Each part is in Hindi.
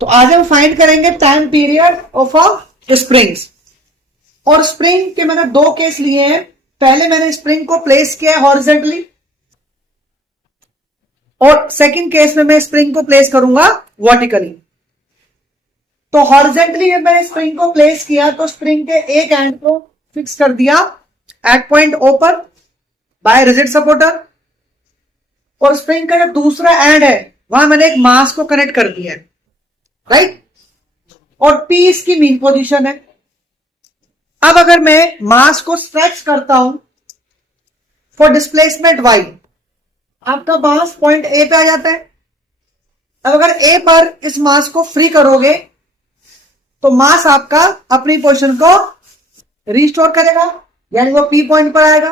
तो आज हम फाइंड करेंगे time period of a springs. और स्प्रिंग के मैंने दो केस लिए हैं। पहले मैंने स्प्रिंग को प्लेस किया है हॉरिजेंटली, और सेकंड केस में मैं स्प्रिंग को प्लेस करूंगा वर्टिकली। तो हॉरिजेंटली जब मैंने स्प्रिंग को प्लेस किया तो स्प्रिंग के एक एंड को फिक्स कर दिया एट पॉइंट ओ पर बाय रिजिड सपोर्टर, और स्प्रिंग का जो दूसरा एंड है वहां मैंने एक मास को कनेक्ट कर दिया है, राइट। और पी इसकी मीन पोजीशन है। अब अगर मैं मास को स्ट्रेच करता हूं फॉर डिस्प्लेसमेंट वाई, आपका मास पॉइंट ए पे आ जाता है। अब अगर ए पर इस मास को फ्री करोगे तो मास आपका अपनी पोजीशन को रिस्टोर करेगा, यानी वो पी पॉइंट पर आएगा,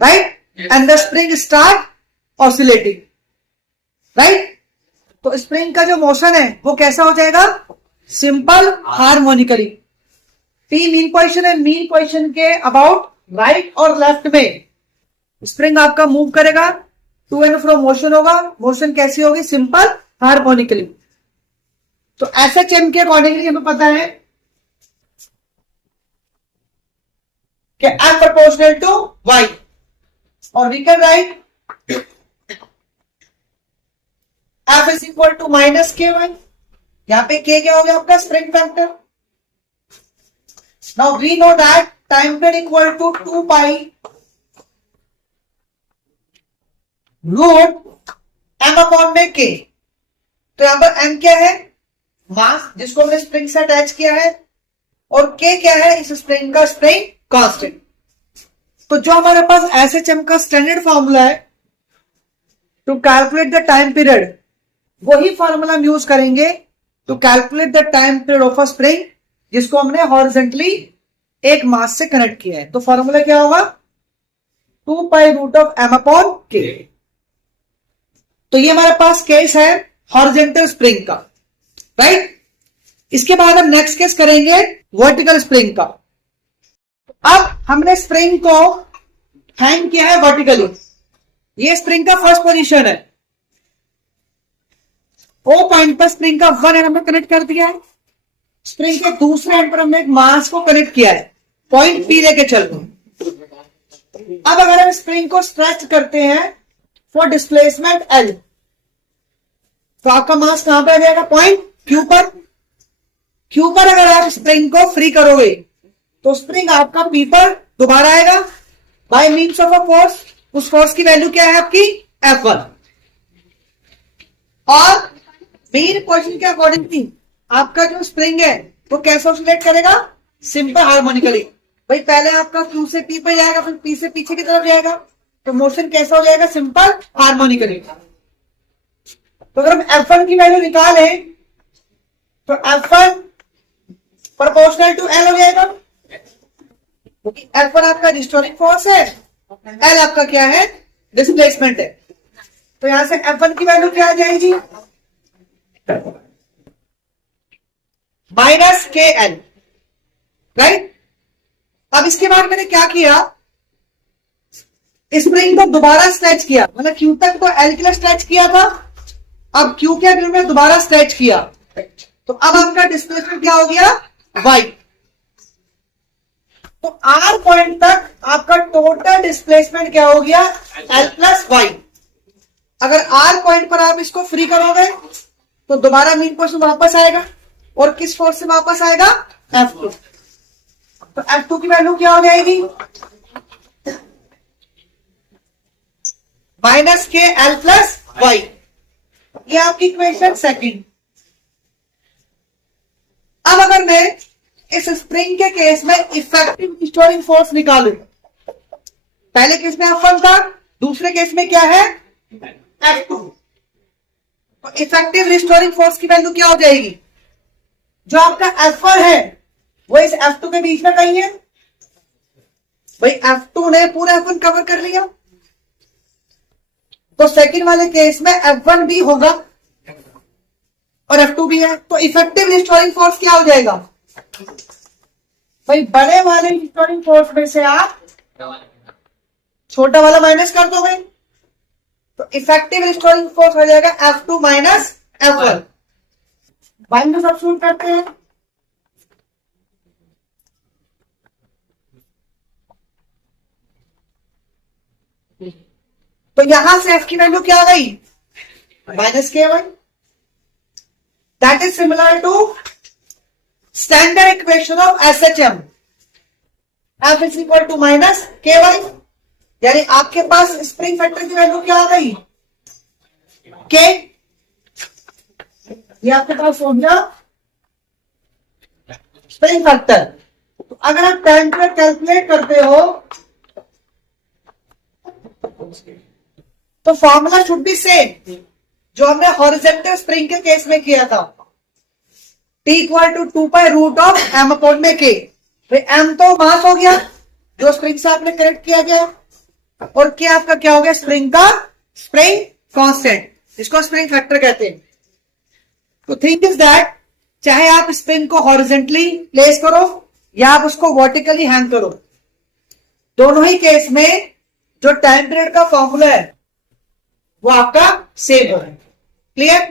right. And the spring start oscillating, right. तो स्प्रिंग का जो मोशन है वो कैसा हो जाएगा? Simple harmonically. P mean position है, मीन पोजीशन के अबाउट राइट और लेफ्ट में स्प्रिंग आपका मूव करेगा, टू एंड फ्रो मोशन होगा। मोशन कैसी होगी? Simple harmonically. तो एसएचएम के अकॉर्डिंगली हमें पता है कि एफ प्रोपोर्शनल टू वाई, और we can write F is equal to minus के वाई। यहां पे के क्या हो गया आपका? Spring factor. Now we know that time period equal to 2 pi root M upon में के। तो यहां पर एम क्या है? मास, जिसको हमने स्प्रिंग से अटैच किया है, और के क्या है? इस स्प्रिंग का स्प्रिंग कांस्टेंट। तो जो हमारे पास एसएचएम का स्टैंडर्ड फॉर्मूला है to calculate the time period, वही फॉर्मूला हम यूज करेंगे to calculate the time period of a spring, जिसको हमने हॉरिजेंटली एक मास से कनेक्ट किया है। तो फॉर्मूला क्या होगा? 2 pi root of M upon K. तो ये हमारे पास केस है हॉरिजेंटल स्प्रिंग का, राइट। इसके बाद हम नेक्स्ट केस करेंगे वर्टिकल स्प्रिंग का। अब हमने स्प्रिंग को हैंग किया है वर्टिकली। ये स्प्रिंग का फर्स्ट पोजीशन है। ओ पॉइंट पर स्प्रिंग का वन एंड हमने कनेक्ट कर दिया है। स्प्रिंग के दूसरे एंड पर हमने एक मास को कनेक्ट किया है, पॉइंट पी लेके चल रहे। अब अगर हम स्प्रिंग को स्ट्रेच करते हैं फॉर डिस्प्लेसमेंट एल, तो आपका मास कहां पे आ जाएगा? पॉइंट क्यू पर। क्यू पर अगर आप स्प्रिंग को फ्री करोगे तो स्प्रिंग आपका पी पर दोबारा आएगा bye means of a force. उस फोर्स की वैल्यू क्या है आपकी? F1। और मेन पोजीशन के अकॉर्डिंगली आपका जो स्प्रिंग है वो कैसे ऑसिलेट करेगा? Simple harmonically. भाई पहले आपका क्यू से पी पर जाएगा, फिर पी से पीछे की तरफ जाएगा, तो मोशन कैसा हो जाएगा? Simple harmonically. तो अगर हम F1 की वैल्यू निकालें तो F1 प्रोपोर्शनल टू L हो जाएगा, क्योंकि F1 आपका रिस्टोरिंग फोर्स है, L आपका क्या है? डिस्प्लेसमेंट है। तो यहां से F1 की वैल्यू क्या आ जाएगी? माइनस के एल, राइट। अब इसके बाद मैंने क्या किया? स्प्रिंग को दोबारा स्ट्रेच किया, मतलब क्यू तक तो एल के लिए स्ट्रेच किया था, अब क्यू के अगेंस्ट में दोबारा स्ट्रेच किया, तो अब आपका डिस्प्लेसमेंट क्या हो गया? वाई। तो आर पॉइंट तक आपका टोटल डिस्प्लेसमेंट क्या हो गया? L plus Y. अगर आर पॉइंट पर आप इसको फ्री करोगे तो दोबारा मीन पोजीशन वापस आएगा, और किस फोर्स से वापस आएगा? F2। तो F2 की वैल्यू क्या हो जाएगी? माइनस के एल प्लस वाई। ये आपकी इक्वेशन सेकंड। अब अगर मैं इस स्प्रिंग के केस में इफेक्टिव रिस्टोरिंग फोर्स निकालू, पहले केस में F1 था, दूसरे केस में क्या है? F2। तो इफेक्टिव रिस्टोरिंग फोर्स की वैल्यू क्या हो जाएगी? जो आपका F1 है वो इस F2 के बीच में कहीं है। भाई F2 ने पूरा F1 कवर कर लिया, तो सेकंड वाले केस में F1 भी होगा और F2 भी है। तो इफेक्टिव रिस्टोरिंग फोर्स क्या हो जाएगा? भाई बड़े वाले रिस्टोरिंग फोर्स में से आप छोटा वाला माइनस कर दोगे, तो इफेक्टिव रिस्टोरिंग फोर्स हो जाएगा F2 minus F1। Value substitute करते हैं, तो यहां से F की वैल्यू क्या आ गई, -ky। That is similar to standard equation of SHM, F is equal to -ky। यानी आपके पास स्प्रिंग फैक्टर की वैल्यू क्या आ गई, K। ये आपके पास हो गया स्प्रिंग फैक्टर। तो अगर आप टेम्परेचर कैलकुलेट करते हो तो फॉर्मूला शुड बी सेम जो हमने हॉरिजॉन्टल स्प्रिंग के केस में किया था, T equal to 2π√m/k। m तो मास हो गया जो स्प्रिंग से आपने करेक्ट किया गया, और क्या आपका क्या हो गया, स्प्रिंग का स्प्रिंग कांस्टेंट, जिसको स्प्रिंग फैक्टर कहते हैं। तो थिंक इज दैट चाहे आप स्प्रिंग को हॉरिजॉन्टली प्लेस करो या आप उसको वर्टिकली हैंग करो, दोनों ही केस में जो टाइम पीरियड का फॉर्मूला है वो आपका सेम होगा। क्लियर?